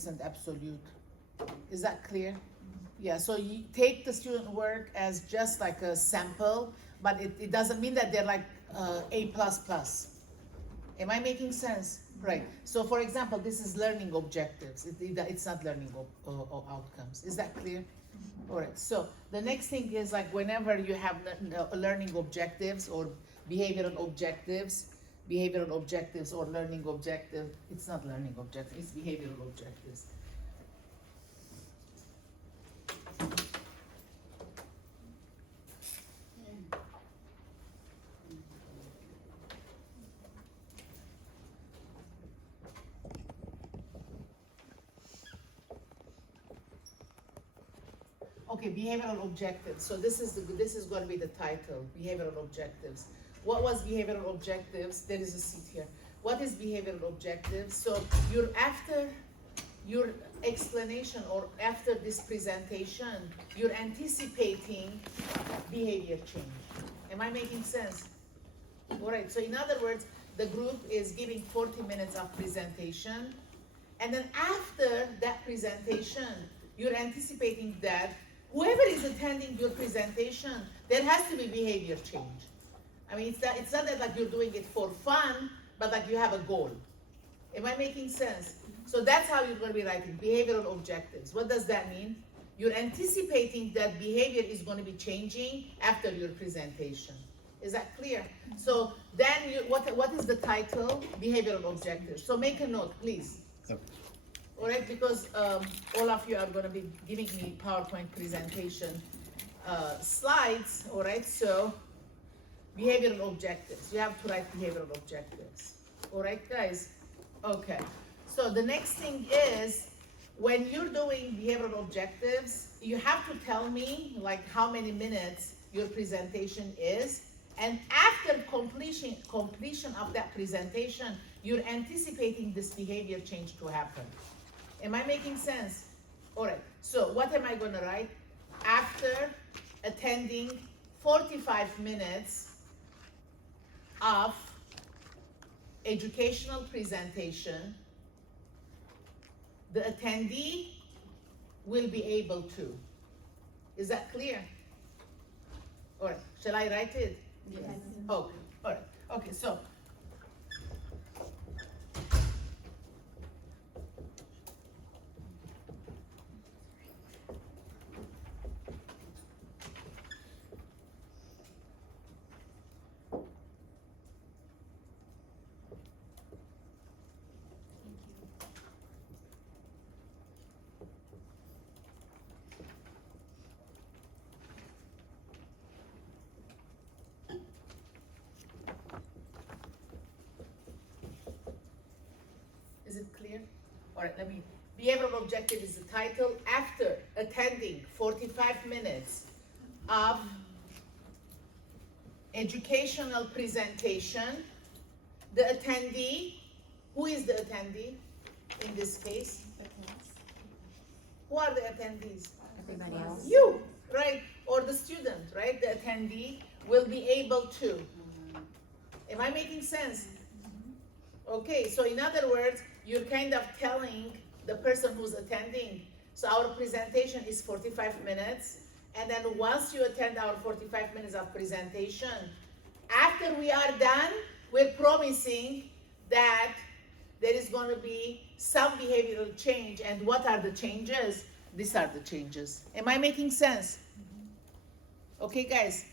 isn't absolute. Is that clear? Yeah, so you take the student work as just like a sample, but it doesn't mean that they're like A++. Am I making sense? Right. So for example, this is learning objectives. It's not learning outcomes. Is that clear? All right. So the next thing is like whenever you have learning objectives or behavioral objectives or learning objective, it's not learning objective, it's behavioral objectives. Okay, behavioral objectives. So this is going to be the title, behavioral objectives. What was behavioral objectives? There is a seat here. What is behavioral objectives? So after your explanation or after this presentation, you're anticipating behavior change. Am I making sense? All right, so in other words, the group is giving 40 minutes of presentation, and then after that presentation, you're anticipating that whoever is attending your presentation, there has to be behavior change. I mean, it's not that like you're doing it for fun, but like you have a goal. Am I making sense? So that's how you're going to be writing behavioral objectives. What does that mean? You're anticipating that behavior is going to be changing after your presentation. Is that clear? So then what is the title? Behavioral objectives. So make a note, please. Yep. All right, because all of you are going to be giving me PowerPoint presentation slides. All right, so behavioral objectives. You have to write behavioral objectives. All right, guys? Okay. So the next thing is, when you're doing behavioral objectives, you have to tell me like how many minutes your presentation is. And after completion of that presentation, you're anticipating this behavior change to happen. Am I making sense? All right. So what am I going to write? After attending 45 minutes of educational presentation, the attendee will be able to. Is that clear? All right. Shall I write it? Yes. Okay. All right. Okay. So. Is it clear? All right, behavioral objective is the title. After attending 45 minutes of educational presentation, the attendee, who is the attendee in this case? Who are the attendees? Everybody else. You, right? Or the student, right? The attendee will be able to. Am I making sense? Okay, so in other words, you're kind of telling the person who's attending, so our presentation is 45 minutes, and then once you attend our 45 minutes of presentation, after we are done, we're promising that there is going to be some behavioral change. And what are the changes? These are the changes. Am I making sense? Okay, guys?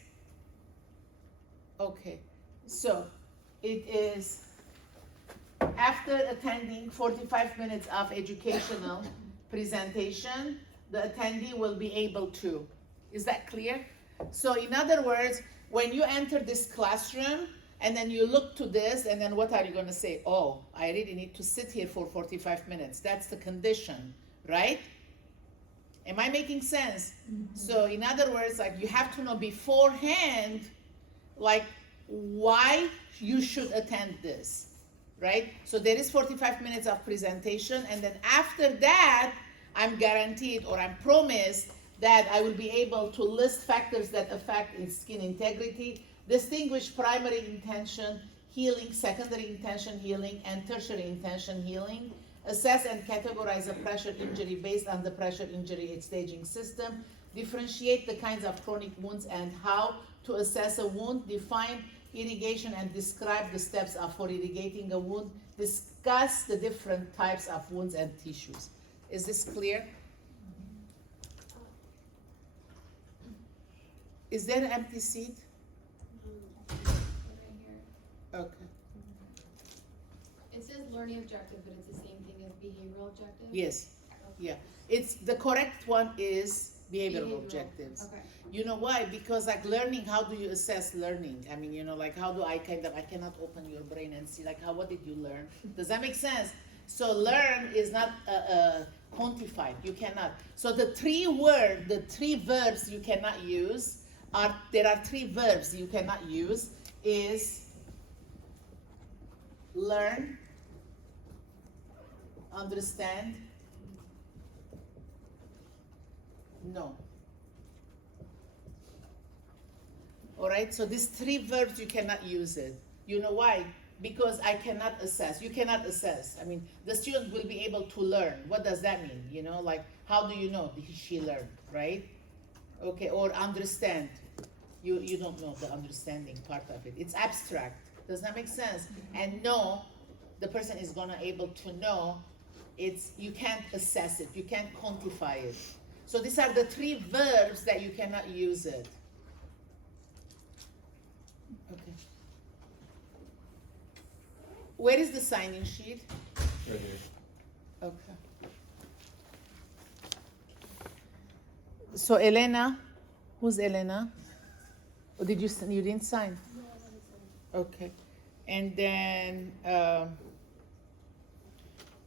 Okay, so it is after attending 45 minutes of educational presentation, the attendee will be able to. Is that clear? So in other words, when you enter this classroom and then you look to this, and then what are you going to say? Oh, I really need to sit here for 45 minutes. That's the condition, right? Am I making sense? Mm-hmm. So in other words, like you have to know beforehand, like why you should attend this, right? So there is 45 minutes of presentation, and then after that, I'm guaranteed or I'm promised that I will be able to list factors that affect its skin integrity, distinguish primary intention healing, secondary intention healing, and tertiary intention healing, Assess and categorize a pressure injury based on the pressure injury staging system. Differentiate the kinds of chronic wounds and how to assess a wound. Define irrigation and describe the steps for irrigating a wound. Discuss the different types of wounds and tissues. Is this clear? Is there an empty seat? Right here. Okay. It says learning objective, but it's the same thing as behavioral objective? Yes. Okay. Yeah. It's the correct one is behavioral objectives. Okay. You know why? Because like learning, how do you assess learning? I mean, you know, like how do I cannot open your brain and see like what did you learn? Does that make sense? So learn is not quantified. You cannot. So the three verbs you cannot use there are three verbs you cannot use is learn, understand, know. All right, so these three verbs, you cannot use it. You know why? Because I cannot assess. You cannot assess. I mean, the student will be able to learn. What does that mean? You know, like, how do you know she learned, right? Okay, or understand. You don't know the understanding part of it. It's abstract. Does that make sense? And know, the person is gonna able to know. You can't assess it. You can't quantify it. So these are the three verbs that you cannot use it. Okay. Where is the sign-in sheet? Right here. Okay. So Elena, who's Elena? Or you didn't sign? No, I haven't said. Okay. And then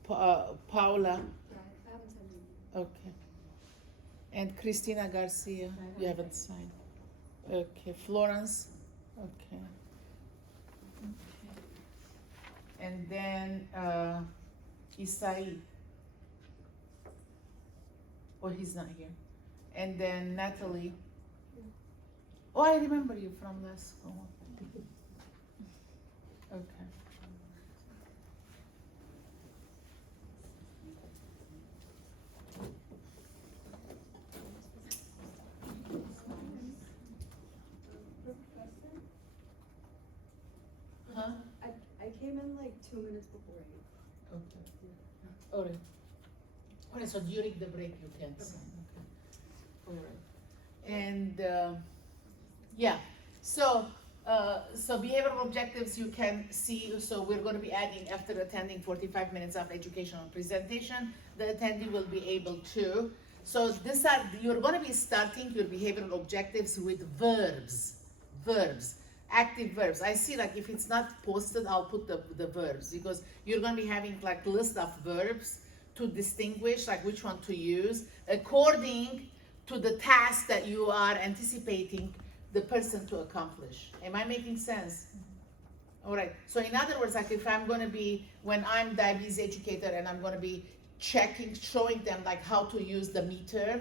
Paula. Yeah, I haven't said anything. Okay. And Cristina Garcia, you haven't signed. Okay. Florence. Okay. And then Isai. Oh, he's not here. And then Natalie. Oh, I remember you from last school. Okay. Huh? I came in like 2 minutes before 8. Okay. All right. All right, so during the break you can sign. Okay. All right. And yeah, so behavioral objectives you can see. So we're going to be adding, after attending 45 minutes of educational presentation, the attendee will be able to. So you're going to be starting your behavioral objectives with verbs. Active verbs. I see, like, if it's not posted, I'll put the verbs, because you're going to be having like a list of verbs to distinguish like which one to use according to the task that you are anticipating the person to accomplish. Am I making sense? All right. So in other words, like if I'm going to be, when I'm diabetes educator and I'm going to be showing them like how to use the meter,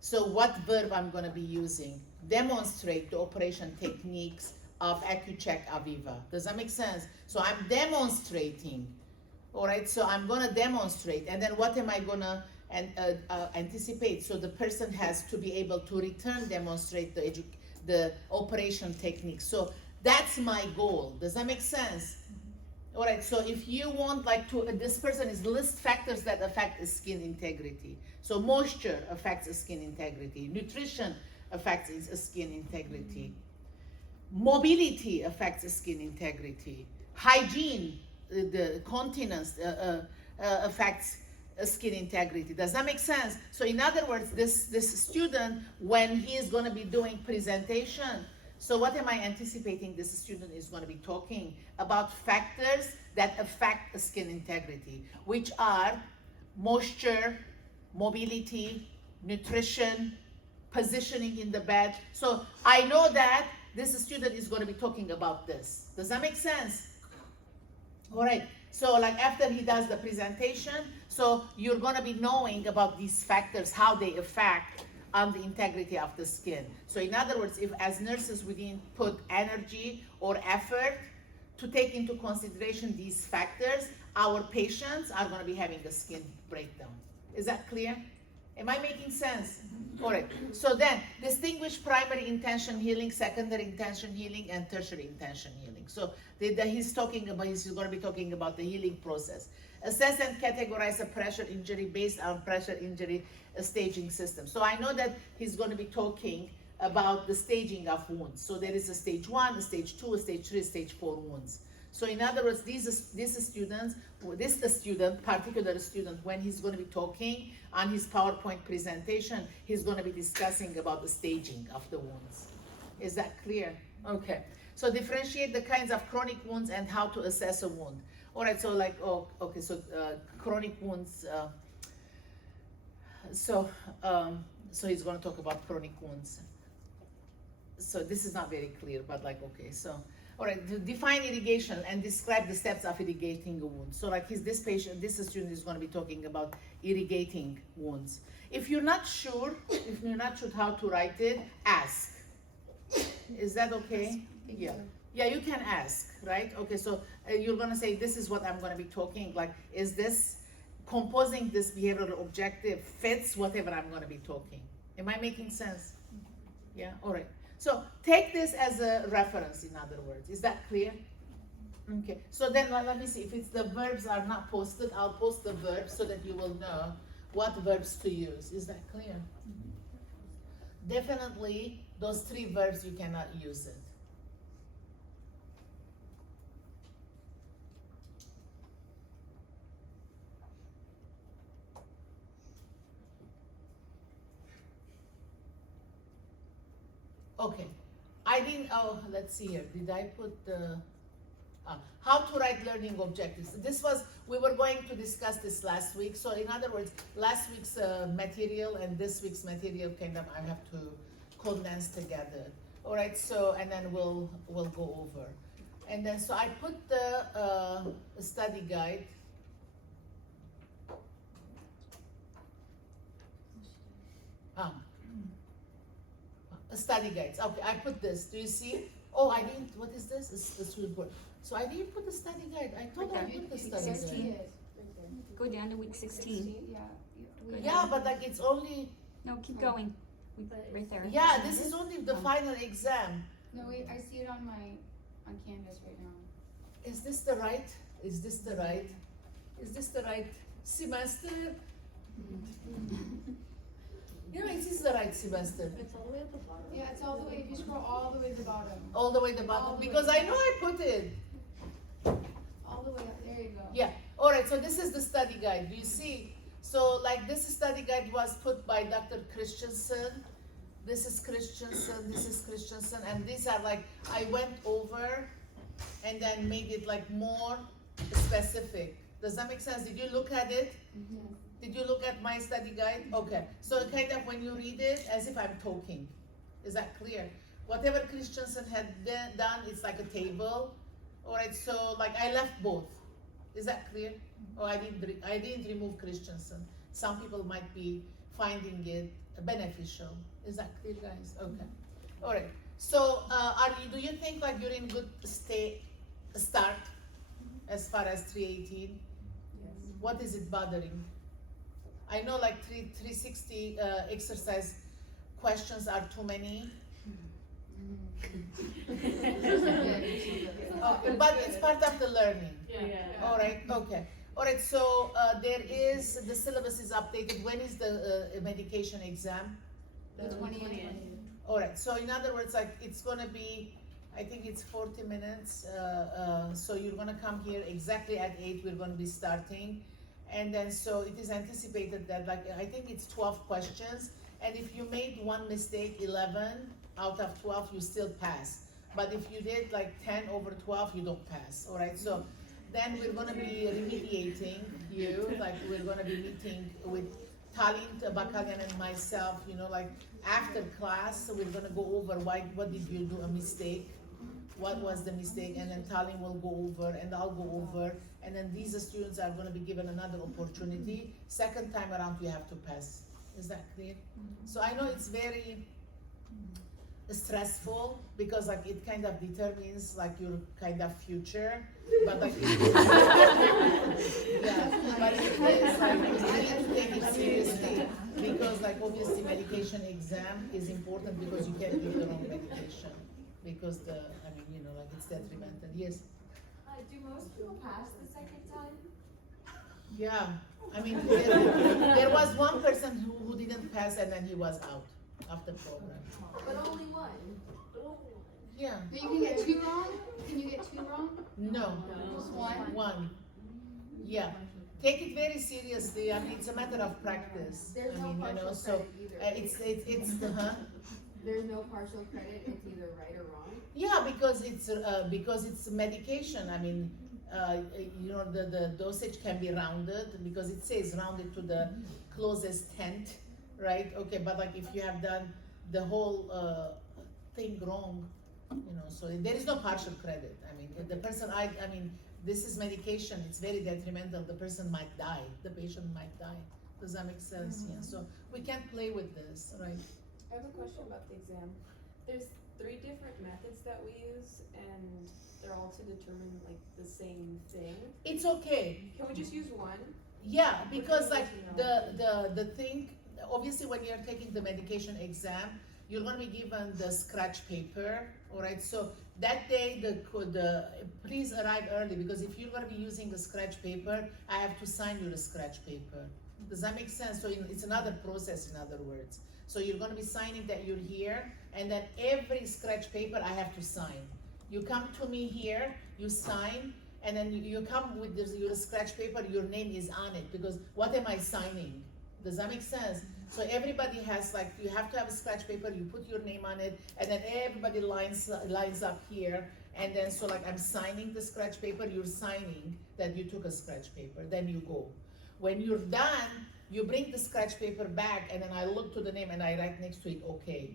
so what verb I'm going to be using? Demonstrate the operation techniques of AccuCheck Aviva. Does that make sense? So I'm demonstrating. All right, so I'm gonna demonstrate, and then what am I gonna anticipate? So the person has to be able to demonstrate the operation technique. So that's my goal. Does that make sense? All right, so if you want like this person is list factors that affect skin integrity. So moisture affects skin integrity. Nutrition affects skin integrity. Mobility affects skin integrity. Hygiene, the continence affects skin integrity. Does that make sense? So in other words, this student, when he is going to be doing presentation, so what am I anticipating this student is going to be talking about? Factors that affect skin integrity, which are moisture, mobility, nutrition, positioning in the bed. So I know that this student is going to be talking about this. Does that make sense? All right. So like after he does the presentation, so you're going to be knowing about these factors, how they affect on the integrity of the skin. So in other words, if as nurses we didn't put energy or effort to take into consideration these factors, our patients are gonna be having a skin breakdown. Is that clear? Am I making sense? All right, so then distinguish primary intention healing, secondary intention healing, and tertiary intention healing. So he's gonna be talking about the healing process. Assess and categorize a pressure injury based on pressure injury staging system. So I know that he's gonna be talking about the staging of wounds. So there is a stage 1, a stage 2, a stage 3, a stage 4 wounds. So in other words, particular student, when he's going to be talking on his PowerPoint presentation, he's going to be discussing about the staging of the wounds. Is that clear? Okay. So differentiate the kinds of chronic wounds and how to assess a wound. All right. So chronic wounds. So he's going to talk about chronic wounds. So this is not very clear, but okay. So. All right, define irrigation and describe the steps of irrigating a wound. So this student is going to be talking about irrigating wounds. If you're not sure how to write it, ask. Is that okay? Yeah. Yeah, you can ask, right? Okay, so you're going to say, this is what I'm going to be talking, is this, composing this behavioral objective fits whatever I'm going to be talking. Am I making sense? Yeah, all right. So take this as a reference, in other words. Is that clear? Okay, so then let me see, if it's the verbs are not posted, I'll post the verbs so that you will know what verbs to use. Is that clear? Definitely, those 3 verbs, you cannot use it. Okay, let's see here. Did I put the, how to write learning objectives. We were going to discuss this last week. So in other words, last week's material and this week's material I have to condense together. All right, so, and then we'll go over. And then, so I put the study guide. Study guides. Okay, I put this. Do you see? Oh, I didn't. What is this? It's the student board. So I didn't put the study guide. I thought I put the study guide. Go down to week 16. Yeah, but it's only. No, keep going. Right there. Yeah, this is only the final exam. No, wait, I see it on Canvas right now. Is this the right? Is this the right? Is this the right semester? Yeah, it is the right semester. It's all the way at the bottom. Yeah, it's all the way, if you scroll all the way to the bottom. All the way to the bottom, because I know I put it. All the way up, there you go. Yeah, all right, so this is the study guide. Do you see? So this study guide was put by Dr. Christensen. This is Christensen, this is Christensen, and these are I went over and then made it more specific. Does that make sense? Did you look at it? Mm-hmm. Did you look at my study guide? Okay, so when you read it, as if I'm talking. Is that clear? Whatever Christensen had done, it's like a table. All right, so I left both. Is that clear? Oh, I didn't remove Christensen. Some people might be finding it beneficial. Is that clear, guys? Okay. All right. So, do you think you're in good start as far as 318? Yes. What is it bothering? I know 360 exercise questions are too many. Okay, but it's part of the learning. Yeah. All right, okay. All right, so the syllabus is updated. When is the medication exam? The 28th. All right, so in other words, it's gonna be, I think it's 40 minutes. So you're gonna come here exactly at 8, we're gonna be starting. And then, so it is anticipated that I think it's 12 questions. And if you made one mistake, 11 out of 12, you still pass. But if you did 10 over 12, you don't pass, all right? So then we're gonna be remediating you, we're gonna be meeting with Talent, Bakalian, and myself, after class, so we're gonna go over what did you do a mistake, what was the mistake, and then Talin will go over, and I'll go over, and then these students are gonna be given another opportunity. Second time around, you have to pass. Is that clear? So I know it's very, stressful because like it kind of determines like your kind of future, but like yeah, but it is like you need to take it seriously because like obviously medication exam is important because you can't give the wrong medication because I mean you know like it's detrimental. Yes. Do most people pass the second time? Yeah, I mean, there was one person who didn't pass and then he was out of the program. But only one. Yeah, But you can get two wrong? Can you get two wrong? no, Just one? one. Yeah, take it very seriously. I mean, it's a matter of practice. There's I no mean, you know, partial so credit either. it's the There's no partial credit, it's either right or wrong. Yeah, because it's medication. I mean, you know, the dosage can be rounded because it says rounded to the closest tenth, right? Okay, but like if you have done the whole thing wrong, you know, so there is no partial credit. I mean, the person, I mean, this is medication. It's very detrimental. The person might die. The patient might die. Does that make sense? Yeah. So we can't play with this, right? I have a question about the exam. There's 3 different methods that we use, and they're all to determine like the same thing. It's okay. Can we just use one? Yeah, because like the thing, obviously when you're taking the medication exam, you're gonna be given the scratch paper, all right? So that day, please arrive early because if you're gonna be using the scratch paper, I have to sign your scratch paper. Does that make sense? So it's another process, in other words. So you're gonna be signing that you're here, and then every scratch paper I have to sign. You come to me here, you sign, and then you come with your scratch paper, your name is on it, because what am I signing? Does that make sense? So everybody has like, you have to have a scratch paper, you put your name on it, and then everybody lines up here, and then so like I'm signing the scratch paper, you're signing that you took a scratch paper, then you go. When you're done, you bring the scratch paper back, and then I look to the name and I write next to it, okay.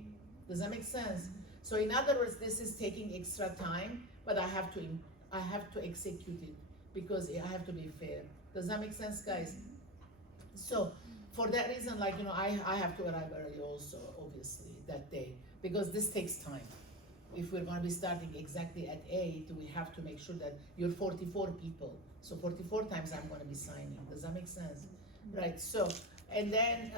Does that make sense? So in other words, this is taking extra time, but I have to execute it because I have to be fair. Does that make sense, guys? So for that reason, like, you know, I have to arrive early also, obviously, that day, because this takes time. If we're gonna be starting exactly at 8, we have to make sure that you're 44 people. So 44 times I'm gonna be signing. Does that make sense? Right, so, and then,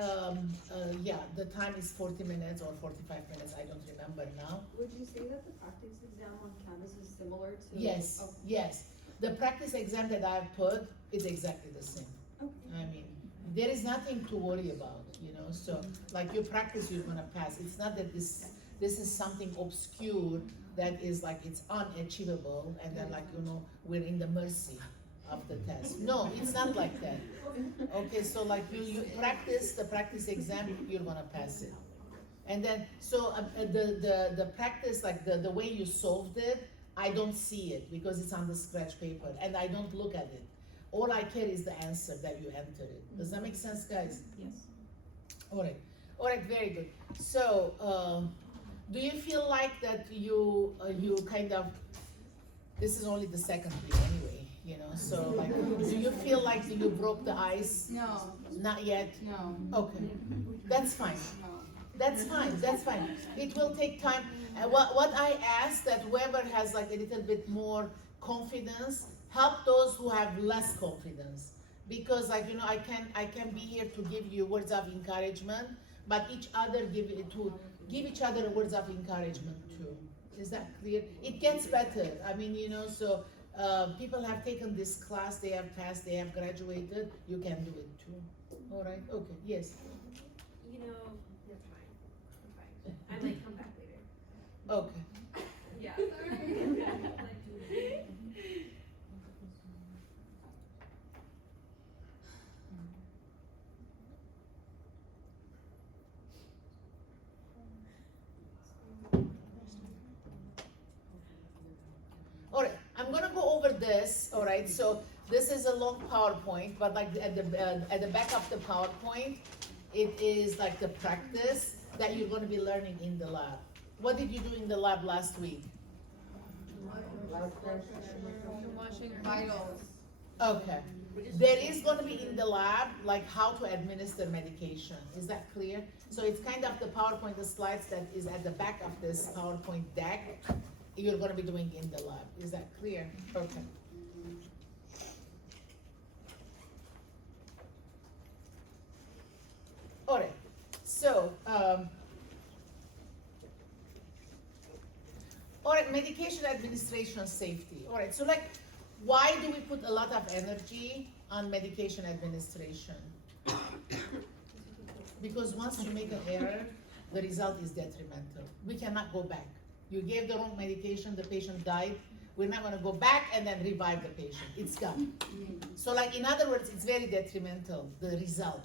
yeah, the time is 40 minutes or 45 minutes, I don't remember now. Would you say that the practice exam on Canvas is similar to? Yes, Okay. yes. The practice exam that I've put is exactly the same. Okay. I mean, there is nothing to worry about, you know, so like you practice, you're gonna pass. It's not that this is something obscure that is like, it's unachievable and then like, you know, we're in the mercy of the test. No, it's not like that. Okay, so like you practice the practice exam, you're gonna pass it. And then, so the practice, like the way you solved it, I don't see it because it's on the scratch paper and I don't look at it. All I care is the answer that you entered it. Does that make sense, guys? Yes. All right, very good. So, do you feel like that you kind of, this is only the second week anyway, you know, so like, do you feel like you broke the ice? No, Not yet? no, Okay, that's fine. no. That's fine. It will take time. What I ask that whoever has like a little bit more confidence, help those who have less confidence. Because like, you know, I can be here to give you words of encouragement, but each other give each other words of encouragement too. Is that clear? It gets better. I mean, you know, so people have taken this class, they have passed, they have graduated, you can do it too. All right, okay, yes. You know, it's fine. I'm fine. I might come back later. Okay. Yeah. Sorry. All right, I'm gonna go over this. All right, so this is a long PowerPoint, but like at the back of the PowerPoint, it is like the practice that you're gonna be learning in the lab. What did you do in the lab last week? Vitals. Okay. There is going to be in the lab, like how to administer medication. Is that clear? So it's kind of the PowerPoint, the slides that is at the back of this PowerPoint deck, you're going to be doing in the lab. Is that clear? Okay. All right. So, all right, medication administration safety. All right, so like, why do we put a lot of energy on medication administration? Because once you make an error, the result is detrimental. We cannot go back. You gave the wrong medication, the patient died. We're not gonna go back and then revive the patient. It's gone. So like, in other words, it's very detrimental, the result.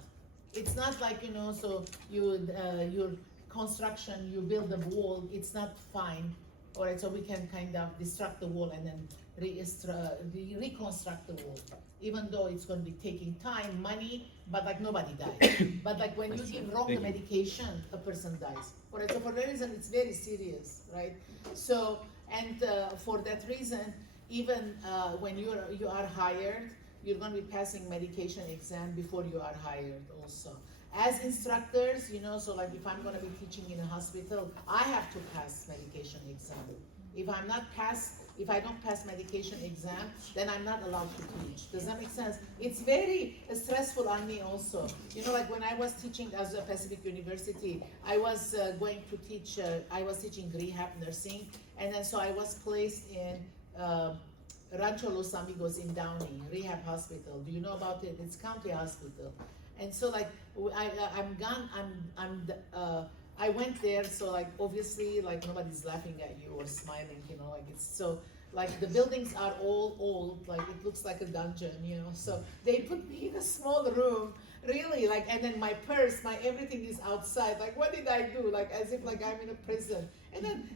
It's not like, you know, so you, your construction, you build a wall, it's not fine. All right, so we can kind of destruct the wall and then reconstruct the wall, even though it's going to be taking time, money, but like nobody dies. But like when you give wrong the medication, a person dies. All right, so for that reason, it's very serious, right? So, and for that reason, even when you are hired, you're going to be passing medication exam before you are hired also. As instructors, you know, so like if I'm going to be teaching in a hospital, I have to pass medication exam. If I don't pass medication exam, then I'm not allowed to teach. Does that make sense? It's very stressful on me also. You know, like when I was teaching at the Pacific University, I was going to teach, I was teaching rehab nursing, and then so I was placed in Rancho Los Amigos in Downey, rehab hospital. Do you know about it? It's county hospital. And so like, I went there, so like obviously like nobody's laughing at you or smiling, you know, like it's so, like the buildings are all old, like it looks like a dungeon, you know, so they put me in a small room, really, like, and then my purse, my everything is outside, like what did I do, like as if like I'm in a prison, and then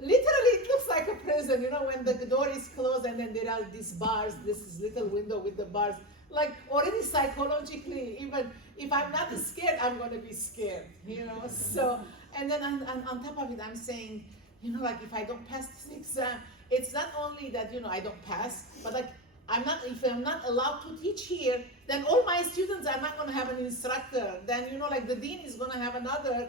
literally it looks like a prison, you know, when the door is closed and then there are these bars, this little window with the bars, like already psychologically, even if I'm not scared, I'm gonna be scared, you know, so, and then on top of it, I'm saying, you know, like if I don't pass this exam, it's not only that, you know, I don't pass, but like if I'm not allowed to teach here, then all my students are not gonna have an instructor. Then, you know, like the dean is gonna have another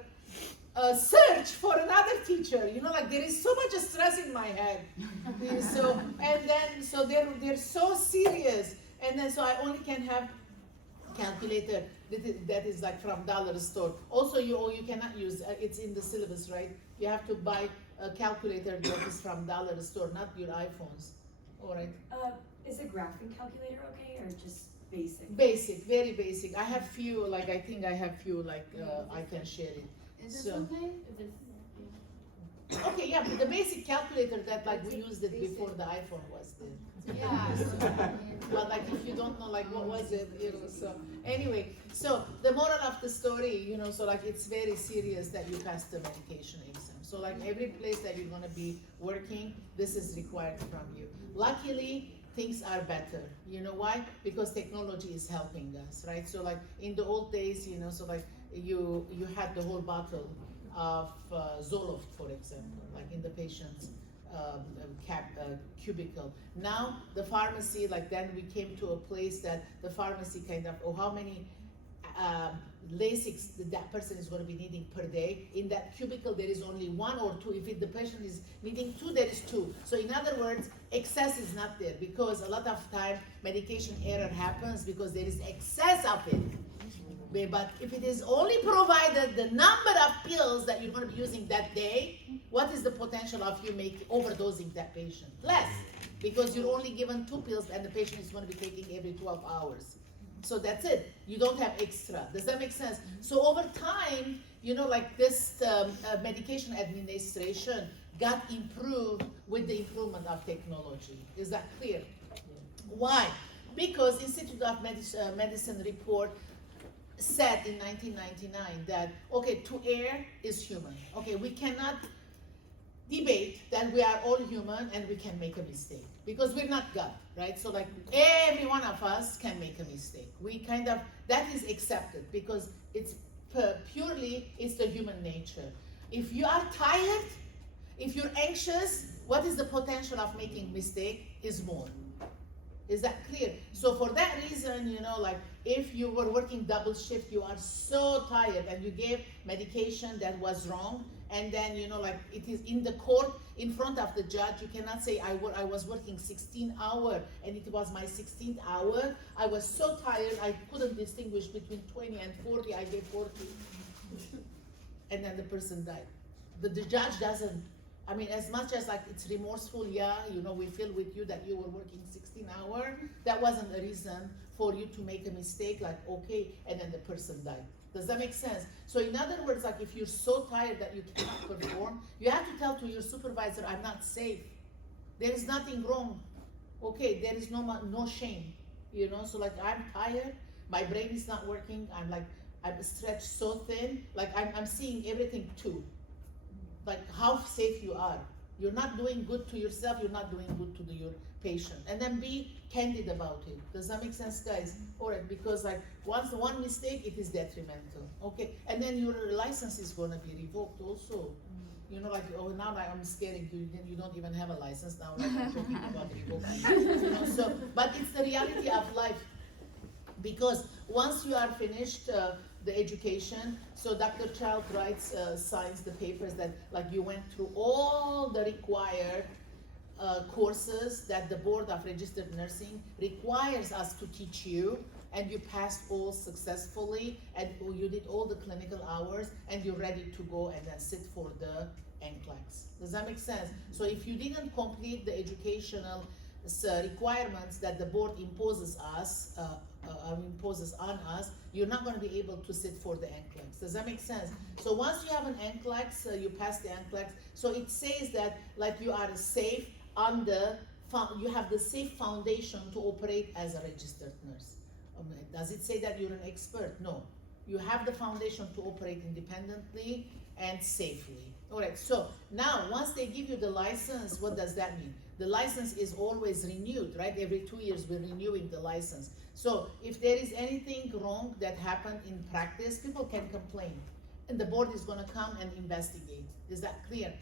search for another teacher. You know, like there is so much stress in my head. So, and then, so they're so serious. And then, so I only can have calculator that is like from dollar store. Also, you cannot use, it's in the syllabus, right? You have to buy a calculator that is from dollar store, not your iPhones. All right. Is a graphing calculator okay, or just basic? Basic, very basic. I have few, like I think I have few, like I can share it. Is So- this okay? Okay, yeah, but the basic calculator that like we used it before the iPhone was there. Yeah. But like if you don't know like what was it, you know, so anyway, so the moral of the story, you know, so like it's very serious that you pass the medication exam. So like every place that you're gonna be working, this is required from you. Luckily, things are better. You know why? Because technology is helping us, right? So like in the old days, you know, so like you had the whole bottle of Zoloft, for example, like in the patient's cubicle. Now the pharmacy, like then we came to a place that the pharmacy kind of, oh, how many Lasix that person is going to be needing per day. In that cubicle, there is only one or two. If the patient is needing two, there is two. So in other words, excess is not there, because a lot of time medication error happens because there is excess of it. But if it is only provided the number of pills that you're going to be using that day, what is the potential of you overdosing that patient? Less, because you're only given 2 pills and the patient is going to be taking every 12 hours. So that's it. You don't have extra. Does that make sense? So over time, you know, like this medication administration got improved with the improvement of technology. Is that clear? Why? Because Institute of Medicine report said in 1999 that, okay, to err is human. Okay, we cannot debate that we are all human and we can make a mistake, because we're not God, right? So like every one of us can make a mistake. We kind of, that is accepted because it's purely, it's the human nature. If you are tired, if you're anxious, what is the potential of making mistake is more. Is that clear? So for that reason, you know, like if you were working double shift, you are so tired and you gave medication that was wrong, and then, you know, like it is in the court, in front of the judge, you cannot say I was working 16 hours and it was my 16th hour. I was so tired, I couldn't distinguish between 20 and 40, I gave 40. And then the person died. The judge doesn't, I mean, as much as like it's remorseful, yeah, you know, we feel with you that you were working 16 hours. That wasn't a reason for you to make a mistake, like, okay, and then the person died. Does that make sense? So in other words, like if you're so tired that you cannot perform, you have to tell to your supervisor, I'm not safe. There is nothing wrong. Okay, there is no shame, you know? So like I'm tired, my brain is not working, I'm stretched so thin, like I'm seeing everything too. Like how safe you are. You're not doing good to yourself, you're not doing good to your patient. And then be candid about it. Does that make sense, guys? Alright, because like once one mistake, it is detrimental. Okay, and then your license is gonna be revoked also. You know, like, oh, now I'm scaring you, then you don't even have a license now, like I'm talking about revoking. You know, so, but it's the reality of life. Because once you are finished the education, so Dr. Child writes, signs the papers that like you went through all the required courses that the Board of Registered Nursing requires us to teach you, and you passed all successfully, and you did all the clinical hours, and you're ready to go and then sit for the NCLEX. Does that make sense? So if you didn't complete the educational requirements that the board imposes on us, you're not going to be able to sit for the NCLEX. Does that make sense? So once you have an NCLEX, you pass the NCLEX, so it says that like you are safe on the, you have the safe foundation to operate as a registered nurse. Does it say that you're an expert? No. You have the foundation to operate independently and safely. All right, so now once they give you the license, what does that mean? The license is always renewed, right? Every 2 years we're renewing the license. So if there is anything wrong that happened in practice, people can complain, and the board is gonna come and investigate. Is that clear?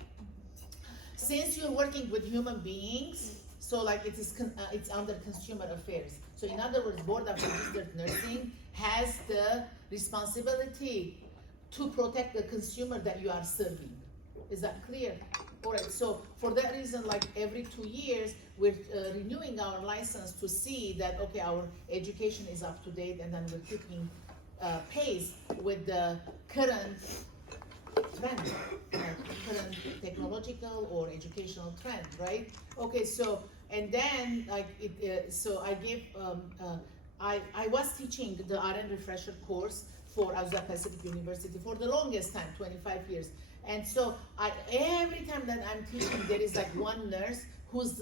Since you're working with human beings, so like it is it's under consumer affairs. So in other words, Board of Registered Nursing has the responsibility to protect the consumer that you are serving. Is that clear? All right, so for that reason, like every 2 years, we're renewing our license to see that, okay, our education is up to date, and then we're keeping pace with the current trend, current technological or educational trend, right? Okay, so, and then like so I gave, I was teaching the RN refresher course for Azusa Pacific University for the longest time, 25 years. And so every time that I'm teaching, there is like one nurse whose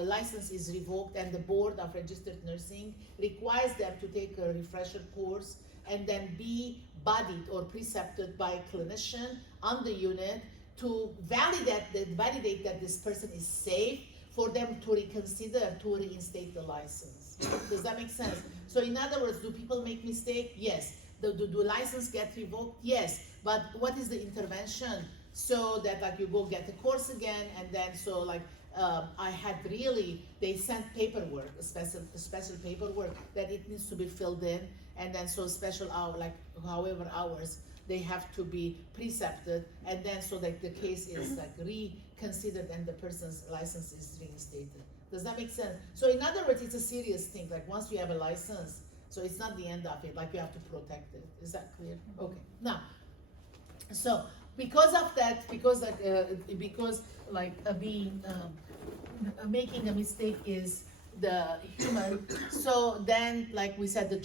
license is revoked, and the Board of Registered Nursing requires them to take a refresher course and then be bodied or precepted by a clinician on the unit to validate that this person is safe for them to reconsider, to reinstate the license. Does that make sense? So in other words, do people make mistakes? Yes. Do license get revoked? Yes. But what is the intervention so that like you go get the course again, and then so like I had really, they sent paperwork, a special paperwork that it needs to be filled in, and then so special hour, like however hours, they have to be precepted, and then so that the case is like reconsidered and the person's license is reinstated. Does that make sense? So in other words, it's a serious thing. Like once you have a license, so it's not the end of it, like you have to protect it. Is that clear? Okay, now, so because of that, because making a mistake is the human, so then like we said, the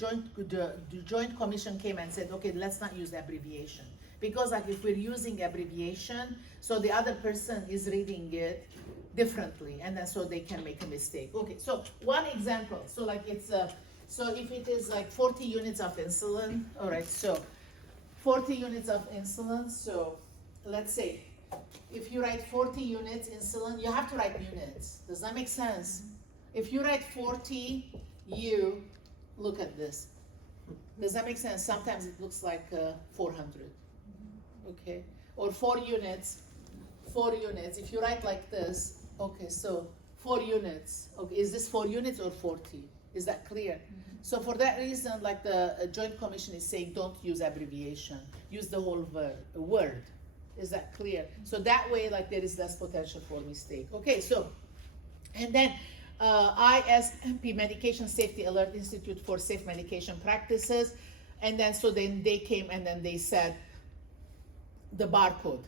joint commission came and said, okay, let's not use abbreviation, because like if we're using abbreviation, so the other person is reading it differently, and then so they can make a mistake. Okay, so one example, so like it's so if it is like 40 units of insulin, all right, so 40 units of insulin, so let's say if you write 40 units insulin, you have to write units. Does that make sense? If you write 40, you look at this. Does that make sense? Sometimes it looks like 400, okay? Or 4 units, if you write like this, okay, so 4 units. Okay, is this 4 units or 40? Is that clear? So for that reason, like the Joint Commission is saying, don't use abbreviation, use the whole word. Is that clear? So that way, like there is less potential for mistake. Okay, so, and then ISMP, Medication Safety Alert Institute for Safe Medication Practices. And then, so then they came and then they said the barcode.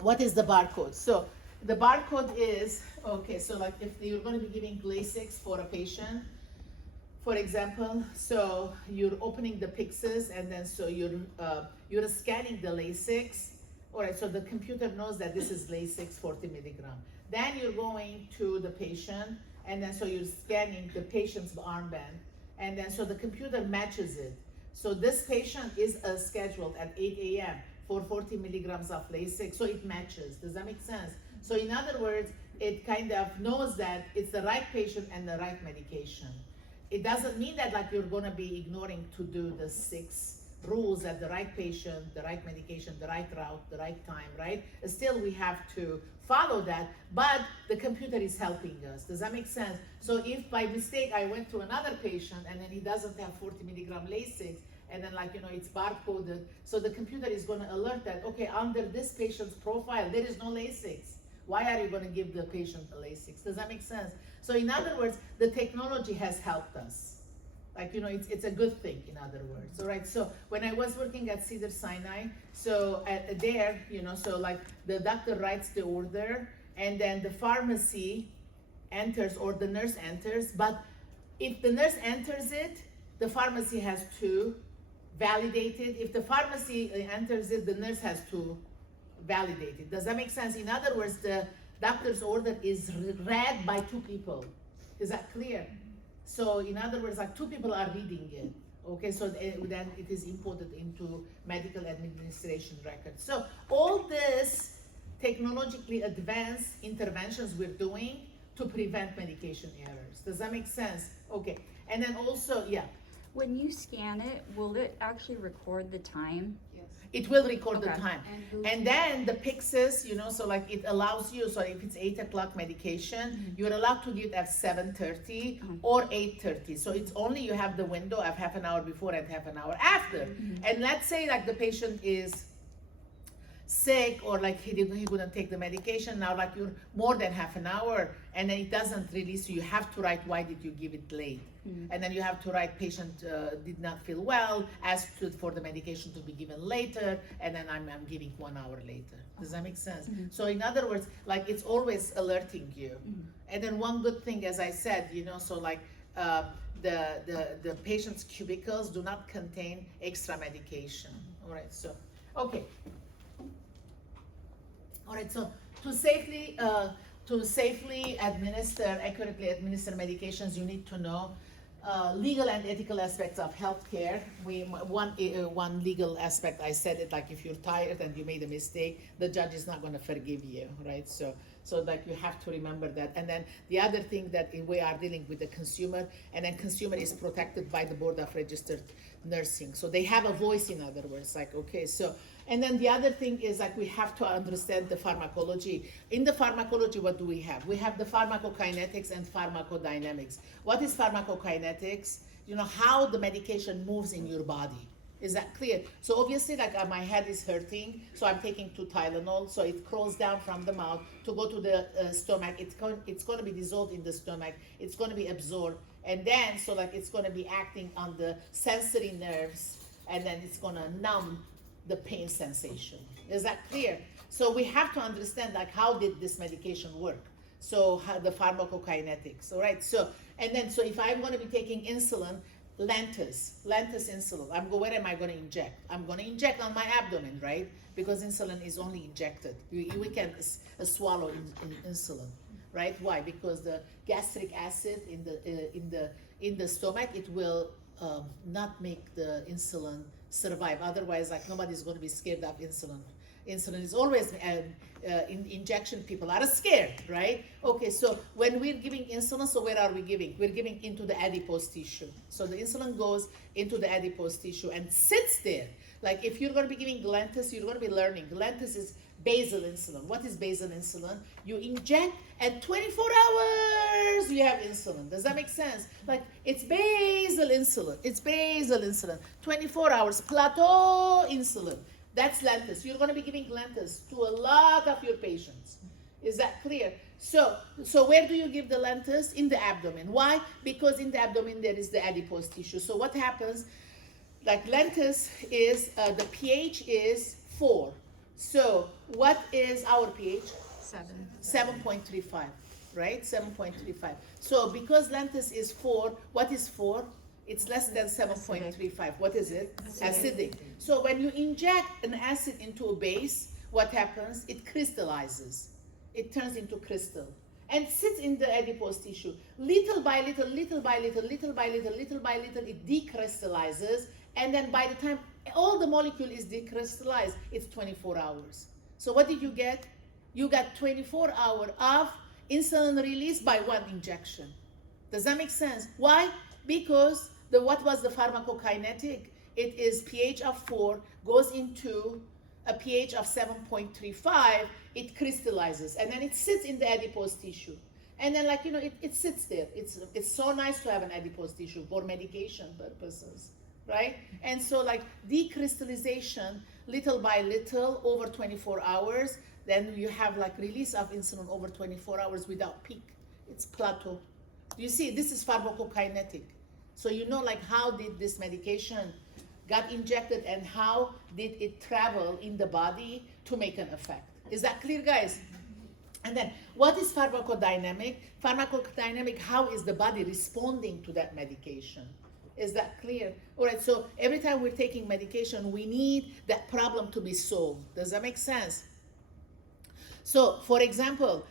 What is the barcode? So the barcode is, okay, so like if you're going to be giving Lasix for a patient, for example, so you're opening the Pyxis and then so you're scanning the Lasix. All right, so the computer knows that this is Lasix 40 milligram. Then you're going to the patient and then so you're scanning the patient's armband and then so the computer matches it. So this patient is scheduled at 8 a.m. for 40 milligrams of Lasix, so it matches. Does that make sense? So in other words, it kind of knows that it's the right patient and the right medication. It doesn't mean that like you're gonna be ignoring to do the 6 rules at the right patient, the right medication, the right route, the right time, right? Still we have to follow that, but the computer is helping us. Does that make sense? So if by mistake I went to another patient and then he doesn't have 40 milligram Lasix, and then like, you know, it's barcoded, so the computer is gonna alert that, okay, under this patient's profile, there is no Lasix. Why are you gonna give the patient a Lasix? Does that make sense? So in other words, the technology has helped us. Like, you know, it's a good thing, in other words. All right, so when I was working at Cedar Sinai, so there, you know, so like the doctor writes the order and then the pharmacy enters or the nurse enters, but if the nurse enters it, the pharmacy has to validate it. If the pharmacy enters it, the nurse has to validate it. Does that make sense? In other words, the doctor's order is read by 2 people. Is that clear? So in other words, like 2 people are reading it. Okay, so then it is imported into medical administration records. So all this technologically advanced interventions we're doing to prevent medication errors. Does that make sense? Okay, and then also, yeah. When you scan it, will it actually record the time? It will record the Okay. time. And then the Pyxis, you know, so like it allows you, so if it's 8 o'clock medication, you're allowed to give it at 7:30 or 8:30. So it's only you have the window of half an hour before and half an hour after. And let's say like the patient is sick or like he couldn't take the medication, now like you're more than half an hour and then it doesn't release, so you have to write why did you give it late. And then you have to write patient did not feel well, asked for the medication to be given later, and then I'm giving 1 hour later. Does that make sense? So in other words, like it's always alerting you. And then one good thing, as I said, you know, so like the patient's cubicles do not contain extra medication. All right, so, okay. All right, so to safely accurately administer medications, you need to know legal and ethical aspects of healthcare. One legal aspect, I said it, like if you're tired and you made a mistake, the judge is not going to forgive you, right? So like you have to remember that. And then the other thing that we are dealing with the consumer, and then consumer is protected by the Board of Registered Nursing. So they have a voice, in other words, like, okay, so. And then the other thing is like we have to understand the pharmacology. In the pharmacology, what do we have? We have the pharmacokinetics and pharmacodynamics. What is pharmacokinetics? You know, how the medication moves in your body. Is that clear? So obviously, like my head is hurting, so I'm taking 2 Tylenol, so it crawls down from the mouth to go to the stomach. It's going to be dissolved in the stomach. It's going to be absorbed. And then, so like it's going to be acting on the sensory nerves, and then it's going to numb the pain sensation. Is that clear? So we have to understand like how did this medication work? So how the pharmacokinetics, all right? So, and then, so if I'm gonna be taking insulin, Lantus insulin, where am I gonna inject? I'm gonna inject on my abdomen, right? Because insulin is only injected. We can swallow insulin, right? Why? Because the gastric acid in the stomach, it will not make the insulin survive. Otherwise, like nobody's going to be scared of insulin. Insulin is always injection. People are scared, right? Okay, so when we're giving insulin, so where are we giving? We're giving into the adipose tissue. So the insulin goes into the adipose tissue and sits there. Like if you're going to be giving Galantis, you're going to be learning. Galantis is basal insulin. What is basal insulin? You inject and 24 hours you have insulin. Does that make sense? Like it's basal insulin. It's basal insulin. 24 hours plateau insulin. That's Lantus. You're going to be giving Lantus to a lot of your patients. Is that clear? So where do you give the Lantus? In the abdomen. Why? Because in the abdomen there is the adipose tissue. So what happens? Like Lantus is, the pH is 4. So what is our pH? 7.35, right? 7.35. So because Lantus is 4, what is 4? It's less than 7.35. What is it? Acidic. So when you inject an acid into a base, what happens? It crystallizes. It turns into crystal and sits in the adipose tissue. Little by little, little by little, little by little, little by little, it decrystallizes. And then by the time all the molecule is decrystallized, it's 24 hours. So what did you get? You got 24 hours of insulin release by one injection. Does that make sense? Why? Because what was the pharmacokinetic? It is pH of 4 goes into a pH of 7.35. It crystallizes and then it sits in the adipose tissue. And then it sits there. It's so nice to have an adipose tissue for medication purposes, right? And so decrystallization little by little over 24 hours, then you have release of insulin over 24 hours without peak. It's plateau. You see, this is pharmacokinetic. So you know how did this medication got injected and how did it travel in the body to make an effect. Is that clear, guys? And then what is pharmacodynamic? Pharmacodynamic, how is the body responding to that medication? Is that clear? All right, so every time we're taking medication, we need that problem to be solved. Does that make sense? So, for example,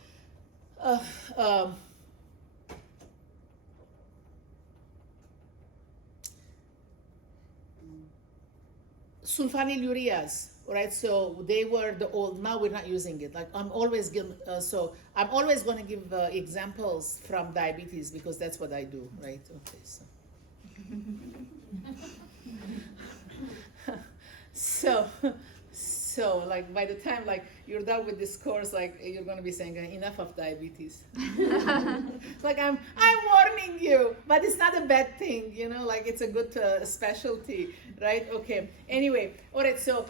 sulfonylureas, all right? So they were the old. Now we're not using it. I'm always going to give examples from diabetes because that's what I do, right? Okay, so by the time you're done with this course, you're going to be saying enough of diabetes. I'm warning you, but it's not a bad thing, it's a good specialty, right? Okay, anyway, all right, so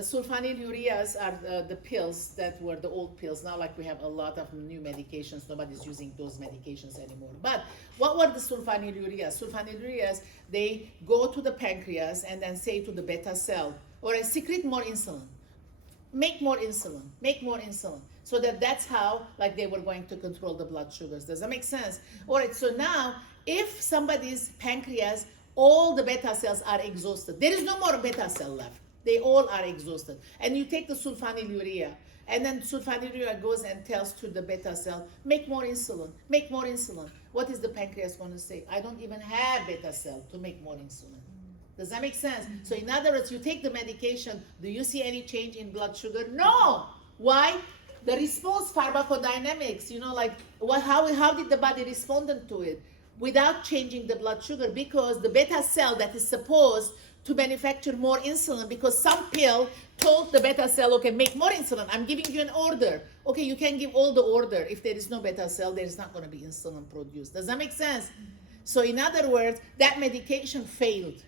sulfonylureas are the pills that were the old pills. Now we have a lot of new medications. Nobody's using those medications anymore. But what were the sulfonylureas? Sulfonylureas, they go to the pancreas and then say to the beta cell, or secrete more insulin, make more insulin, make more insulin. So that's how they were going to control the blood sugars. Does that make sense? All right, so now if somebody's pancreas, all the beta cells are exhausted, there is no more beta cell left. They all are exhausted. And you take the sulfonylurea, and then sulfonylurea goes and tells to the beta cell, make more insulin, make more insulin. What is the pancreas going to say? I don't even have beta cell to make more insulin. Does that make sense? So in other words, you take the medication, do you see any change in blood sugar? No. Why? The response pharmacodynamics, how did the body respond to it? Without changing the blood sugar, because the beta cell that is supposed to manufacture more insulin, because some pill told the beta cell, okay, make more insulin. I'm giving you an order. Okay, you can give all the order. If there is no beta cell, there is not going to be insulin produced. Does that make sense? So in other words, that medication failed.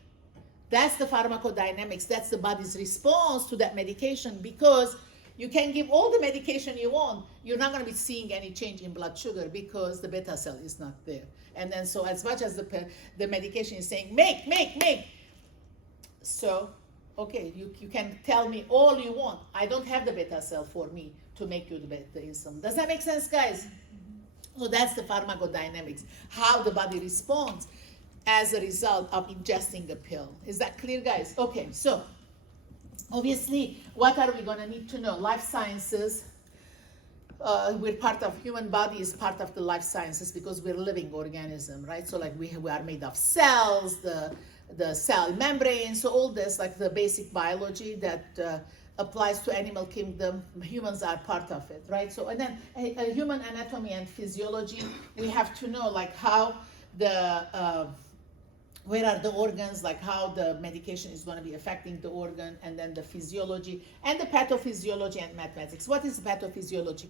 That's the pharmacodynamics. That's the body's response to that medication, because you can give all the medication you want. You're not going to be seeing any change in blood sugar because the beta cell is not there. And then so as much as the medication is saying, make. So, okay, you can tell me all you want. I don't have the beta cell for me to make you the insulin. Does that make sense, guys? So that's the pharmacodynamics, how the body responds as a result of ingesting the pill. Is that clear, guys? Okay, so obviously, what are we going to need to know? Life sciences, we're part of, human body is part of the life sciences because we're a living organism, right? So we are made of cells, the cell membrane. So all this, like the basic biology that applies to animal kingdom, humans are part of it, right? So, and then a human anatomy and physiology, we have to know like how the, where are the organs, like how the medication is going to be affecting the organ, and then the physiology and the pathophysiology and mathematics. What is pathophysiology?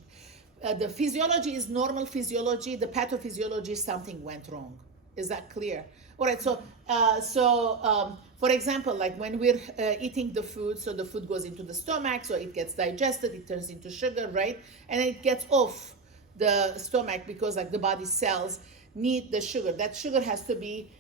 The physiology is normal physiology. The pathophysiology is something went wrong. Is that clear? All right. So, for example, like when we're eating the food, so the food goes into the stomach, so it gets digested, it turns into sugar, right? And it gets off the stomach because like the body cells need the sugar. That sugar has to be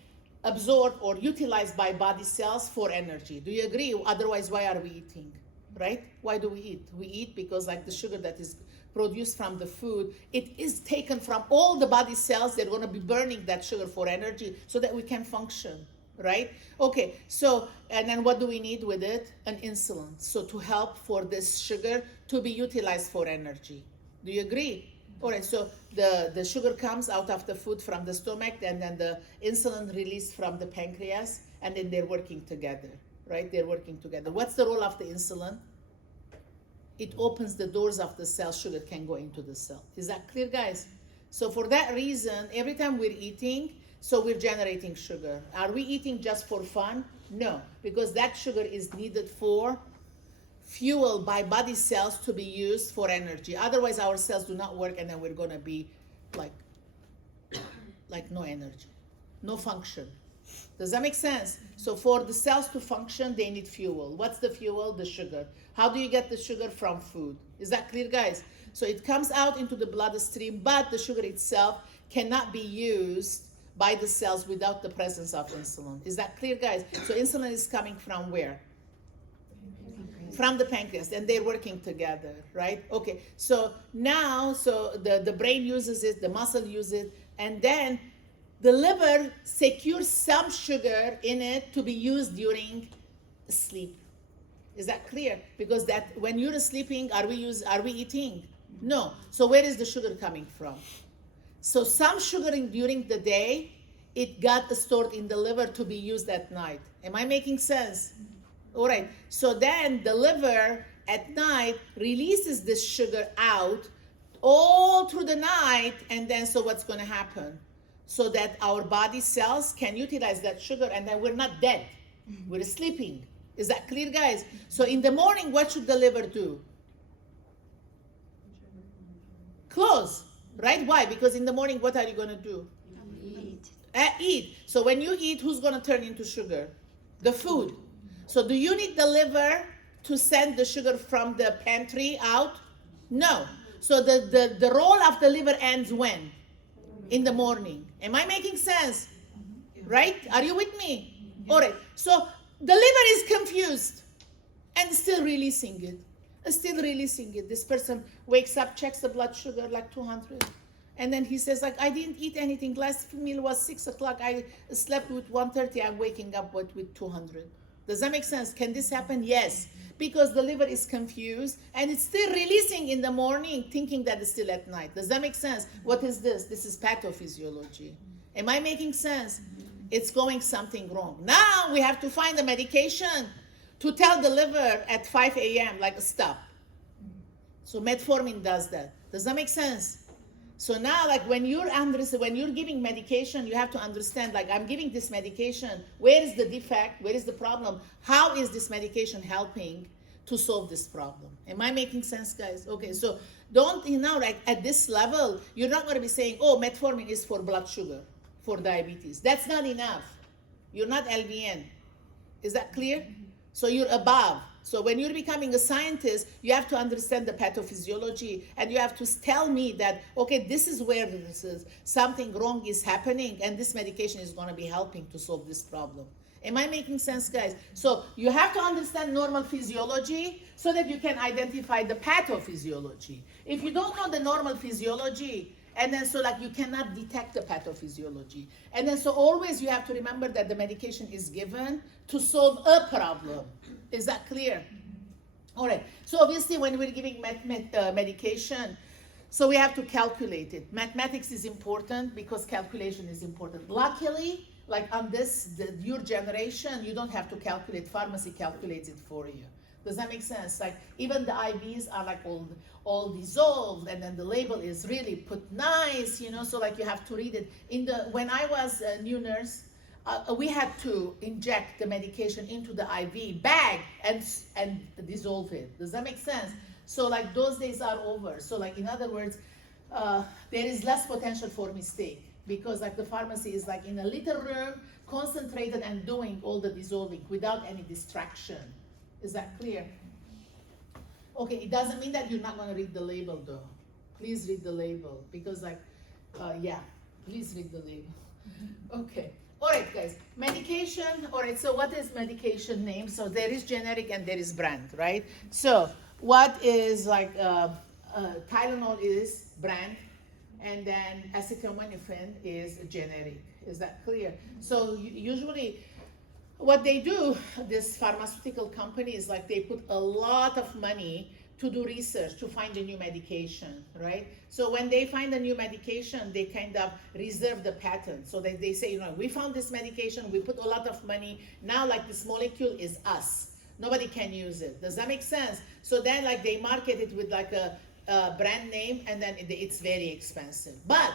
absorbed or utilized by body cells for energy. Do you agree? Otherwise, why are we eating, right? Why do we eat? We eat because like the sugar that is produced from the food, it is taken from all the body cells. They're going to be burning that sugar for energy so that we can function, right? Okay, so, and then what do we need with it? An insulin. So to help for this sugar to be utilized for energy. Do you agree? All right, so the sugar comes out of the food from the stomach, and then the insulin released from the pancreas, and then they're working together, right? They're working together. What's the role of the insulin? It opens the doors of the cell, sugar can go into the cell. Is that clear, guys? So for that reason, every time we're eating, so we're generating sugar. Are we eating just for fun? No, because that sugar is needed for fuel by body cells to be used for energy. Otherwise, our cells do not work, and then we're gonna be like no energy, no function. Does that make sense? So for the cells to function, they need fuel. What's the fuel? The sugar. How do you get the sugar? From food. Is that clear, guys? So it comes out into the bloodstream, but the sugar itself cannot be used by the cells without the presence of insulin. Is that clear, guys? So insulin is coming from where? From the pancreas, and they're working together, right? Okay, so now, so the brain uses it, the muscle uses it, and then the liver secures some sugar in it to be used during sleep. Is that clear? Because that when you're sleeping, are we eating? No. So where is the sugar coming from? So some sugar during the day, it got stored in the liver to be used at night. Am I making sense? All right. So then the liver at night releases this sugar out all through the night, and then so what's going to happen? So that our body cells can utilize that sugar, and then we're not dead. We're sleeping. Is that clear, guys? So in the morning, what should the liver do? Close, right? Why? Because in the morning, what are you going to do? Eat. So when you eat, who's going to turn into sugar? The food. So do you need the liver to send the sugar from the pantry out? No. So the role of the liver ends when? In the morning. Am I making sense? Right? Are you with me? All right. So the liver is confused and still releasing it. Still releasing it. This person wakes up, checks the blood sugar like 200. And then he says, like, I didn't eat anything. Last meal was 6 o'clock. I slept with 1:30. I'm waking up with 200. Does that make sense? Can this happen? Yes. Because the liver is confused and it's still releasing in the morning, thinking that it's still at night. Does that make sense? What is this? This is pathophysiology. Am I making sense? It's going something wrong. Now we have to find a medication to tell the liver at 5 a.m. like stop. So metformin does that. Does that make sense? So now, like when you're giving medication, you have to understand, like I'm giving this medication, where is the defect? Where is the problem? How is this medication helping to solve this problem? Am I making sense, guys? Okay, so don't, like at this level, you're not going to be saying, oh, metformin is for blood sugar, for diabetes. That's not enough. You're not LVN. Is that clear? So you're above. So when you're becoming a scientist, you have to understand the pathophysiology, and you have to tell me that, okay, this is where something wrong is happening, and this medication is going to be helping to solve this problem. Am I making sense, guys? So you have to understand normal physiology so that you can identify the pathophysiology. If you don't know the normal physiology, and then so like you cannot detect the pathophysiology. And then so always you have to remember that the medication is given to solve a problem. Is that clear? All right. So obviously when we're giving medication, so we have to calculate it. Mathematics is important because calculation is important. Luckily, like on this, your generation, you don't have to calculate, pharmacy calculates it for you. Does that make sense? Like even the IVs are like all dissolved, and then the label is really put nice, you know, so like you have to read it. When I was a new nurse, we had to inject the medication into the IV bag and dissolve it. Does that make sense? So like those days are over. So like in other words, there is less potential for mistake, because like the pharmacy is like in a little room, concentrated and doing all the dissolving without any distraction. Is that clear? Okay, it doesn't mean that you're not going to read the label though. Please read the label, because like, yeah, please read the label. Okay. All right, guys, medication. All right, so what is medication name? So there is generic and there is brand, right? So what is like, Tylenol is brand, and then acetaminophen is generic. Is that clear? So usually what they do, this pharmaceutical company, is like they put a lot of money to do research to find a new medication, right? So when they find a new medication, they kind of reserve the patent. So they say, you know, we found this medication, we put a lot of money, now like this molecule is us. Nobody can use it. Does that make sense? So then like they market it with like a brand name, and then it's very expensive. But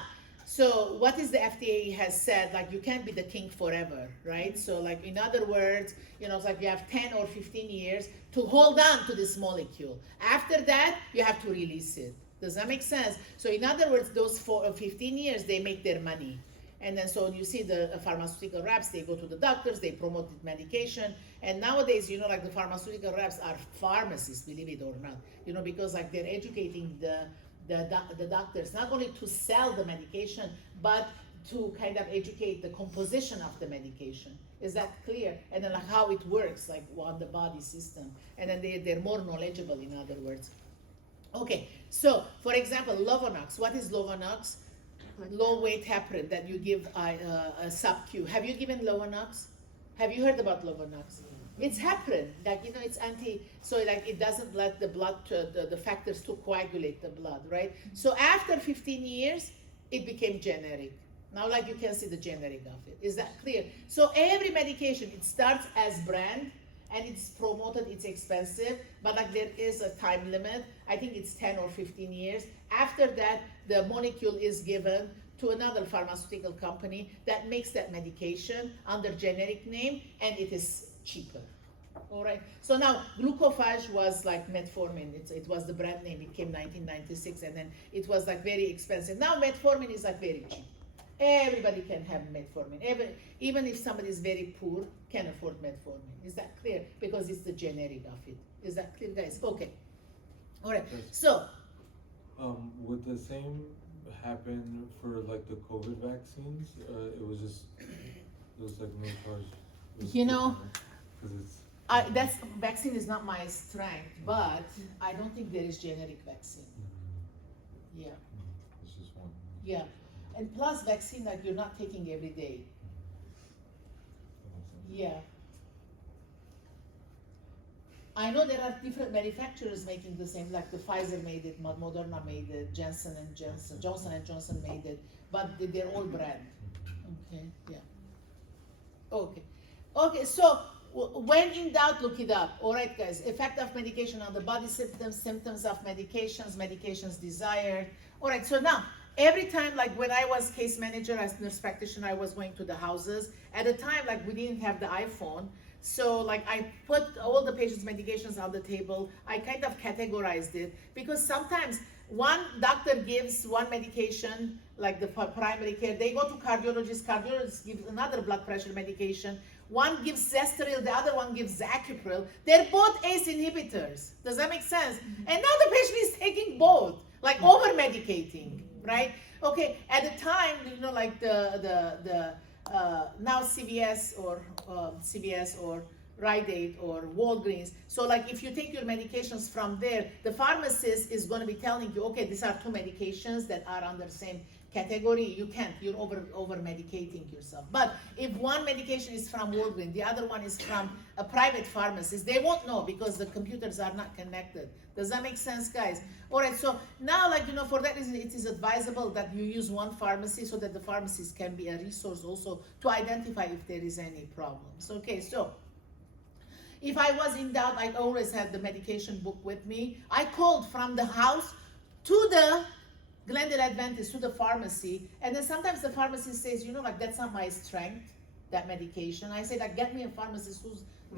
so what is the FDA has said, like you can't be the king forever, right? So like in other words, you know, it's like you have 10 or 15 years to hold on to this molecule. After that, you have to release it. Does that make sense? So in other words, those 4 or 15 years, they make their money. And then so you see the pharmaceutical reps, they go to the doctors, they promote the medication. And nowadays, you know, like the pharmaceutical reps are pharmacists, believe it or not. You know, because like they're educating the doctors not only to sell the medication, but to kind of educate the composition of the medication. Is that clear? And then like how it works, like on the body system. And then they're more knowledgeable, in other words. Okay, so for example, Lovenox. What is Lovenox? Low weight heparin that you give a sub-Q. Have you given Lovenox? Have you heard about Lovenox? It's heparin, like, you know, it's so like it doesn't let the blood, the factors to coagulate the blood, right? So after 15 years, it became generic. Now like you can see the generic of it. Is that clear? So every medication, it starts as brand, and it's promoted, it's expensive, but like there is a time limit. I think it's 10 or 15 years. After that, the molecule is given to another pharmaceutical company that makes that medication under generic name, and it is cheaper. All right. So now glucophage was like metformin. It was the brand name. It came 1996, and then it was like very expensive. Now metformin is like very cheap. Everybody can have metformin. Even if somebody is very poor, can afford metformin. Is that clear? Because it's the generic of it. Is that clear, guys? Okay. All right. So would the same happen for like the COVID vaccines? It was like no charge. You know, because it's. That's vaccine is not my strength, but I don't think there is generic vaccine. Yeah. It's just one. Yeah. And plus vaccine, like you're not taking every day. Yeah. I know there are different manufacturers making the same, like the Pfizer made it, Moderna made it, Johnson & Johnson made it, but they're all brand. Okay, yeah. Okay. Okay, so when in doubt, look it up. All right, guys. Effect of medication on the body symptoms, symptoms of medications, medications desired. All right, so now, every time, like when I was case manager as nurse practitioner, I was going to the houses. At the time, like we didn't have the iPhone. So like I put all the patient's medications on the table. I kind of categorized it, because sometimes one doctor gives one medication, like the primary care. They go to cardiologist gives another blood pressure medication. One gives Zesteril, the other one gives Zacupril. They're both ACE inhibitors. Does that make sense? And now the patient is taking both, like over-medicating, right? Okay, at the time, you know, like now CVS or Rite Aid or Walgreens. So like if you take your medications from there, the pharmacist is going to be telling you, okay, these are 2 medications that are under the same category, you can't. You're over medicating yourself. But if one medication is from Walgreens, the other one is from a private pharmacist, they won't know because the computers are not connected. Does that make sense, guys? All right. So now, like, for that reason, it is advisable that you use one pharmacy so that the pharmacist can be a resource also to identify if there is any problems. Okay. So if I was in doubt, I always had the medication book with me. I called from the house to the Glendale Adventist, to the pharmacy, and then sometimes the pharmacist says, like, that's not my strength, that medication. I say, like, get me a pharmacist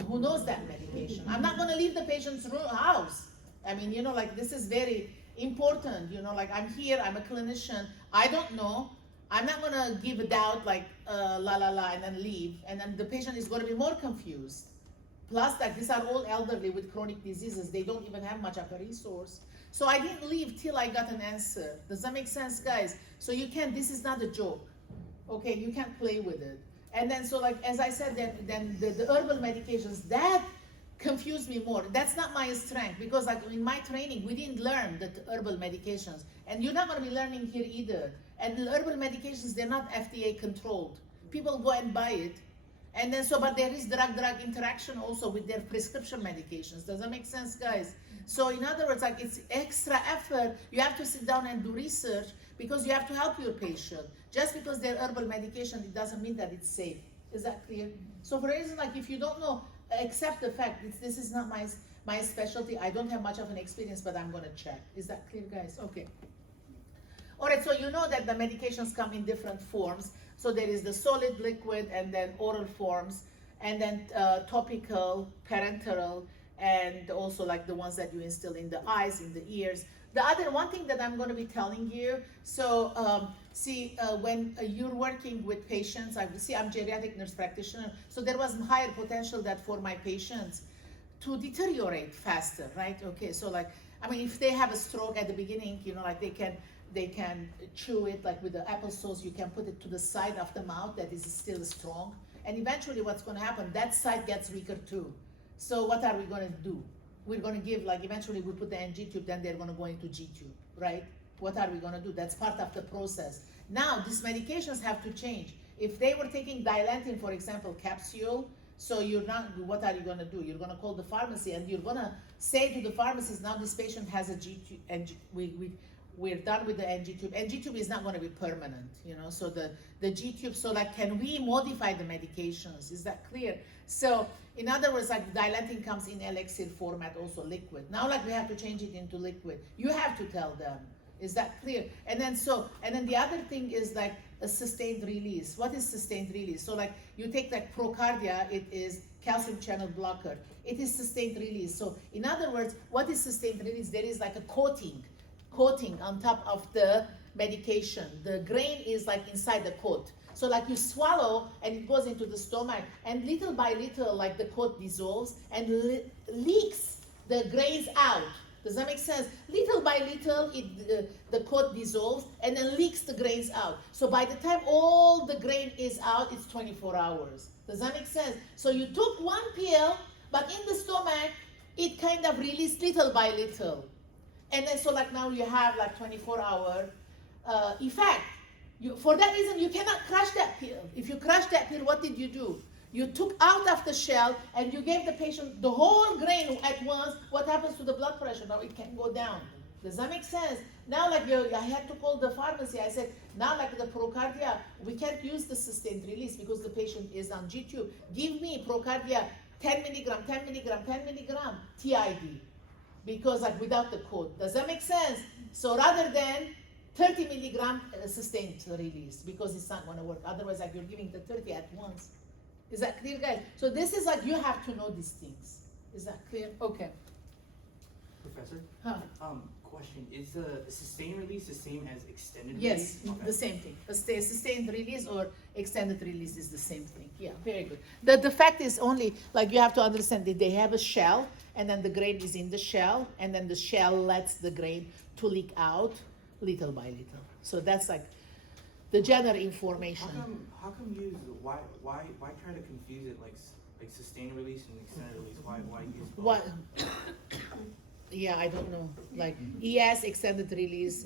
who knows that medication. I'm not going to leave the patient's house. I mean, like, this is very important. Like, I'm here, I'm a clinician, I don't know. I'm not going to give a doubt, like, la la la, and then leave, and then the patient is going to be more confused. Plus, like, these are all elderly with chronic diseases. They don't even have much of a resource. So I didn't leave till I got an answer. Does that make sense, guys? So you can't, this is not a joke. Okay, you can't play with it. And then, so, like, as I said, then the herbal medications, that confused me more. That's not my strength, because, like, in my training, we didn't learn the herbal medications. And you're not going to be learning here either. And the herbal medications, they're not FDA controlled. People go and buy it. And then, but there is drug-drug interaction also with their prescription medications. Does that make sense, guys? So in other words, like, it's extra effort. You have to sit down and do research because you have to help your patient. Just because they're herbal medication, it doesn't mean that it's safe. Is that clear? So for reason, like, if you don't know, accept the fact this is not my specialty. I don't have much of an experience, but I'm gonna check. Is that clear, guys? Okay. All right, so you know that the medications come in different forms. So there is the solid, liquid, and then oral forms, and then topical, parenteral, and also like the ones that you instill in the eyes, in the ears. The other one thing that I'm going to be telling you, so when you're working with patients, I'm geriatric nurse practitioner, so there was higher potential that for my patients to deteriorate faster, right? Okay, so like, I mean, if they have a stroke at the beginning, like they can chew it, like with the applesauce, you can put it to the side of the mouth that is still strong. And eventually what's going to happen, that side gets weaker too. So what are we going to do? We're going to give, like, eventually we put the NG tube, then they're going to go into G tube, right? What are we going to do? That's part of the process. Now, these medications have to change. If they were taking Dilantin, for example, capsule, so what are you going to do? You're going to call the pharmacy and you're going to say to the pharmacist, now this patient has a G tube, and we're done with the NG tube. NG tube is not going to be permanent, so the G tube, so like, can we modify the medications? Is that clear? So in other words, like, Dilantin comes in elixir format, also liquid. Now, like, we have to change it into liquid. You have to tell them. Is that clear? And then the other thing is like a sustained release. What is sustained release? So like, you take like Procardia, it is calcium channel blocker. It is sustained release. So in other words, what is sustained release? There is like a coating on top of the medication. The grain is like inside the coat. So like, you swallow and it goes into the stomach, and little by little, like, the coat dissolves and leaks the grains out. Does that make sense? Little by little, the coat dissolves and then leaks the grains out. So by the time all the grain is out, it's 24 hours. Does that make sense? So you took one pill, but in the stomach, it kind of released little by little. And then, so like, now you have like 24-hour effect. For that reason, you cannot crush that pill. If you crush that pill, what did you do? You took out of the shell and you gave the patient the whole grain at once. What happens to the blood pressure? Now it can go down. Does that make sense? Now, like, I had to call the pharmacy. I said, now, like, the Procardia, we can't use the sustained release because the patient is on G-tube. Give me Procardia 10 milligram, 10 milligram, 10 milligram TID. Because, like, without the code. Does that make sense? So rather than 30 milligram sustained release, because it's not going to work. Otherwise, like, you're giving the 30 at once. Is that clear, guys? So this is like, you have to know these things. Is that clear? Okay. Professor? Huh. Question, is the sustained release the same as extended Yes, release? Okay. the same thing. A sustained release or extended release is the same thing. Yeah, very good. The fact is only, like, you have to understand that they have a shell, and then the grain is in the shell, and then the shell lets the grain to leak out little by little. So that's like the general information. How come use, why try to confuse it like sustained release and extended release? Why use both? What? Yeah, I don't know. Like ES, extended release,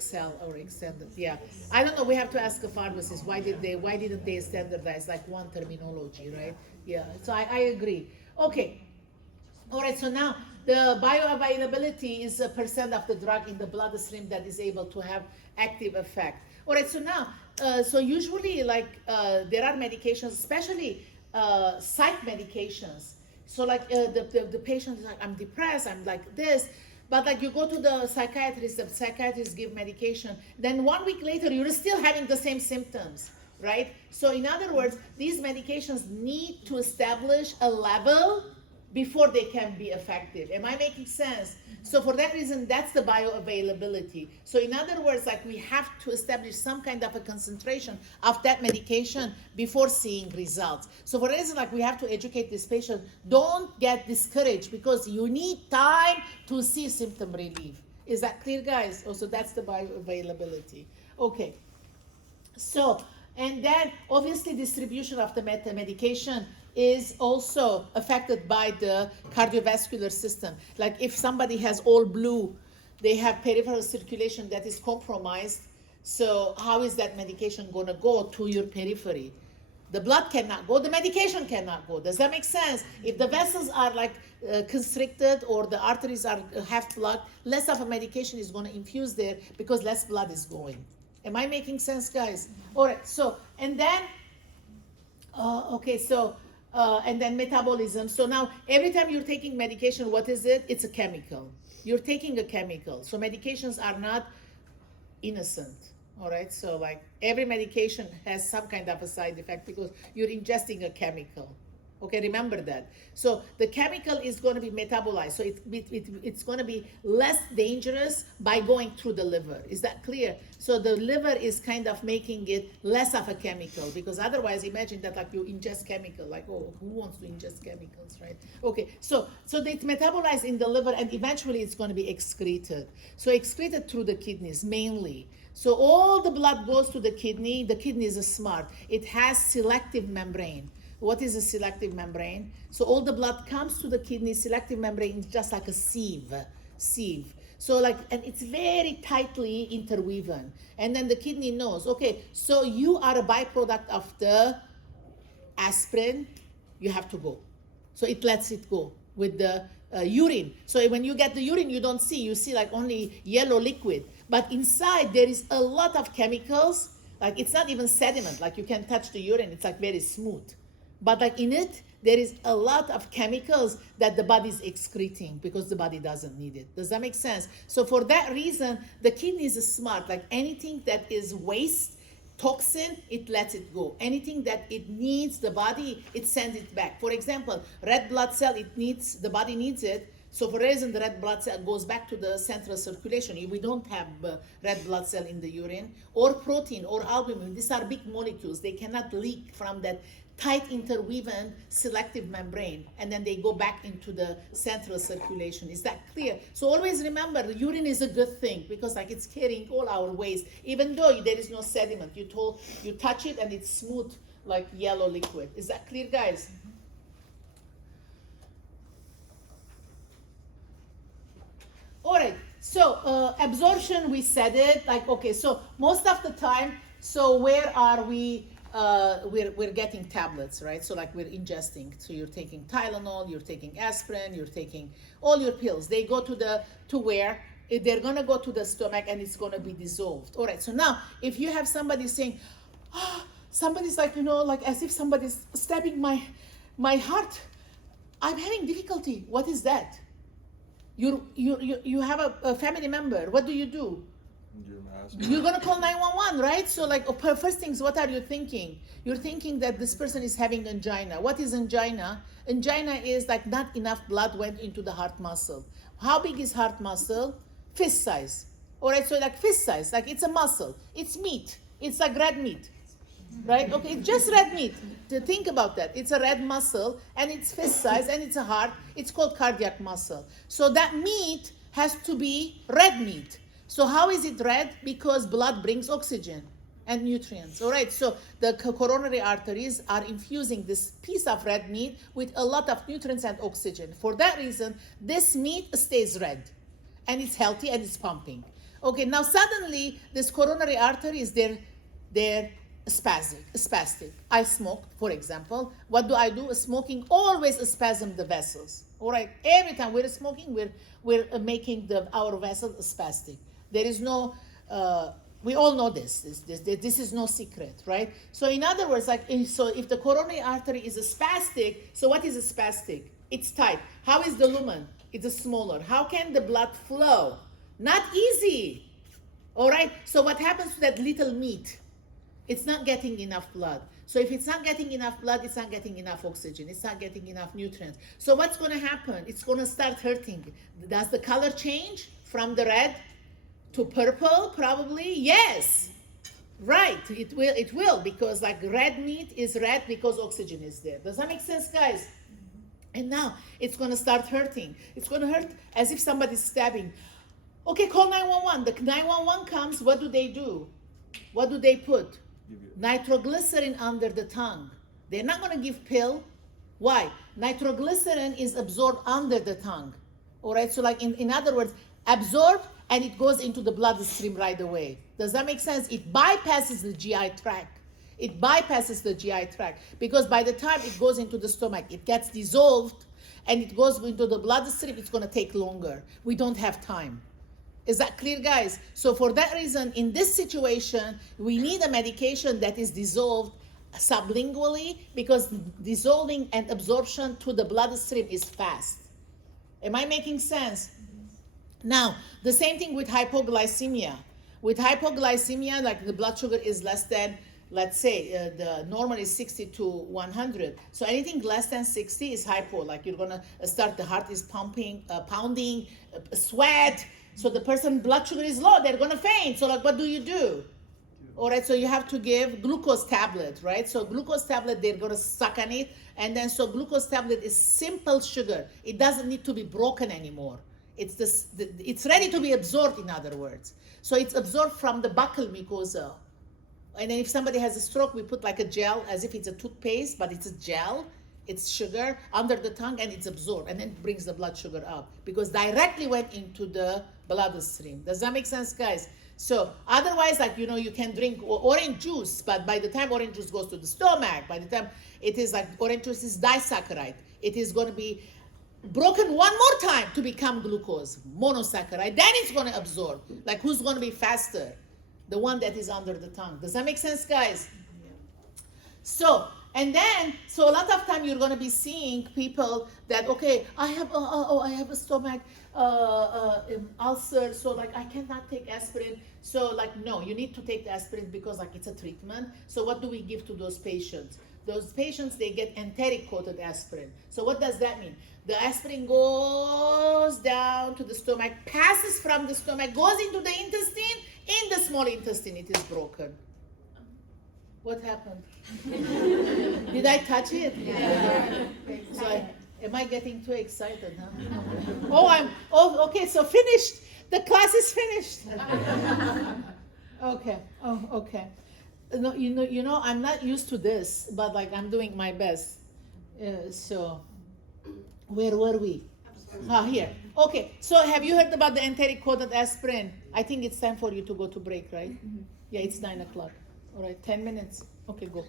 XL or extended. Yeah, I don't know. We have to ask a pharmacist. Why didn't they standardize like one terminology, right? Yeah. So I agree. Okay. All right. So now the bioavailability is a percent of the drug in the bloodstream that is able to have active effect. All right. So now, so usually like there are medications, especially psych medications. So like the patient is like, I'm depressed, I'm like this, but like you go to the psychiatrist give medication, then 1 week later you're still having the same symptoms, right? So in other words, these medications need to establish a level before they can be effective. Am I making sense? So for that reason, that's the bioavailability. So in other words, like we have to establish some kind of a concentration of that medication before seeing results. So for that reason, like we have to educate this patient, don't get discouraged because you need time to see symptom relief. Is that clear, guys? Also, that's the bioavailability. Okay. So, and then obviously distribution of the medication is also affected by the cardiovascular system. Like if somebody has all blue, they have peripheral circulation that is compromised. So how is that medication going to go to your periphery? The blood cannot go, the medication cannot go. Does that make sense? If the vessels are like constricted or the arteries are half blocked, less of a medication is going to infuse there because less blood is going. Am I making sense, guys? All right, so, and then, and then metabolism. So now, every time you're taking medication, what is it? It's a chemical. You're taking a chemical. So medications are not innocent, all right? So like every medication has some kind of a side effect because you're ingesting a chemical. Okay, remember that. So the chemical is going to be metabolized. So it's going to be less dangerous by going through the liver. Is that clear? So the liver is kind of making it less of a chemical because otherwise imagine that like you ingest chemical, like, oh, who wants to ingest chemicals, right? Okay, so it's metabolized in the liver and eventually it's going to be excreted. So excreted through the kidneys mainly. So all the blood goes to the kidney. The kidney is smart. It has selective membrane. What is a selective membrane? So all the blood comes to the kidney. Selective membrane is just like a sieve. So like, and it's very tightly interwoven. And then the kidney knows, okay, so you are a byproduct of the aspirin, you have to go. So it lets it go with the urine. So when you get the urine, you don't see, you see like only yellow liquid. But inside there is a lot of chemicals, like it's not even sediment, like you can touch the urine, it's like very smooth. But like in it, there is a lot of chemicals that the body is excreting because the body doesn't need it. Does that make sense? So for that reason, the kidney is smart. Like anything that is waste, toxin, it lets it go. Anything that it needs, the body, it sends it back. For example, red blood cell, the body needs it. So for a reason, the red blood cell goes back to the central circulation. We don't have red blood cell in the urine, or protein, or albumin. These are big molecules. They cannot leak from that tight interwoven selective membrane, and then they go back into the central circulation. Is that clear? So always remember, the urine is a good thing because like it's carrying all our waste, even though there is no sediment. You touch it and it's smooth like yellow liquid. Is that clear, guys? All right, so absorption, we said it, like, okay, so most of the time, so where are we? We're getting tablets, right? So like we're ingesting. So you're taking Tylenol, you're taking aspirin, you're taking all your pills. They go to where? They're gonna go to the stomach and it's gonna be dissolved. All right, so now if you have somebody saying, oh, somebody's like, like as if somebody's stabbing my heart, I'm having difficulty. What is that? You have a family member. What do? You're gonna call 911, right? So like first things, what are you thinking? You're thinking that this person is having angina. What is angina? Angina is like not enough blood went into the heart muscle. How big is heart muscle? Fist size. All right, so like fist size, like it's a muscle. It's meat. It's like red meat, right? Okay, it's just red meat. To think about that, it's a red muscle and it's fist size and it's a heart. It's called cardiac muscle. So that meat has to be red meat. So how is it red? Because blood brings oxygen. and nutrients. All right, so the coronary arteries are infusing this piece of red meat with a lot of nutrients and oxygen. For that reason, this meat stays red, and it's healthy and it's pumping. Okay, now suddenly this coronary artery is they're spastic. I smoke, for example. What do? Smoking always spasm the vessels. All right, every time we're smoking, we're making our vessels spastic. There is no. We all know this. This is no secret, right? So in other words, if the coronary artery is spastic, so what is a spastic? It's tight. How is the lumen? It's smaller. How can the blood flow? Not easy. All right. So what happens to that little meat? It's not getting enough blood. So if it's not getting enough blood, it's not getting enough oxygen. It's not getting enough nutrients. So what's going to happen? It's going to start hurting. Does the color change from the red to purple? Probably yes. Right. It will because like red meat is red because oxygen is there. Does that make sense, guys? And now it's going to start hurting. It's going to hurt as if somebody's stabbing. Okay, call 911. The 911 comes. What do? What do they put? Nitroglycerin under the tongue. They're not going to give pill. Why? Nitroglycerin is absorbed under the tongue. All right. So like in other words, absorbed and it goes into the bloodstream right away. Does that make sense? It bypasses the GI tract. It bypasses the GI tract because by the time it goes into the stomach, it gets dissolved and it goes into the bloodstream. It's going to take longer. We don't have time. Is that clear, guys? So for that reason, in this situation, we need a medication that is dissolved sublingually because dissolving and absorption to the bloodstream is fast. Am I making sense? Now, the same thing with hypoglycemia. With hypoglycemia, like the blood sugar is less than, let's say, the normal is 60 to 100. So anything less than 60 is hypo. Like you're going to start, the heart is pumping, pounding, sweat. So the person blood sugar is low, they're going to faint. So like, what do? All right, so you have to give glucose tablet, right? So glucose tablet, they're going to suck on it. And then so glucose tablet is simple sugar. It doesn't need to be broken anymore. It's ready to be absorbed, in other words. So it's absorbed from the buccal mucosa. And then if somebody has a stroke, we put like a gel, as if it's a toothpaste, but it's a gel. It's sugar under the tongue and it's absorbed and then it brings the blood sugar up because directly went into the bloodstream. Does that make sense, guys? So otherwise, like, you can drink orange juice, but by the time orange juice goes to the stomach, by the time it is like orange juice is disaccharide, it is going to be broken one more time to become glucose, monosaccharide. Then it's going to absorb. Like who's going to be faster? The one that is under the tongue. Does that make sense, guys? So, and then, so a lot of time you're going to be seeing people that, okay, I have a stomach ulcer, so like I cannot take aspirin. So like, no, you need to take the aspirin because like it's a treatment. So what do we give to those patients? Those patients, they get enteric-coated aspirin. So what does that mean? The aspirin goes down to the stomach, passes from the stomach, goes into the intestine. In the small intestine, it is broken. What happened? Did I touch it? Yeah. So am I getting too excited, huh? Okay, so finished. The class is finished. Okay. Oh, okay. No, I'm not used to this, but like I'm doing my best. So, where were we? Here. Okay, so have you heard about the enteric-coated aspirin? I think it's time for you to go to break, right? Yeah, it's 9 o'clock. All right, 10 minutes. Okay, go.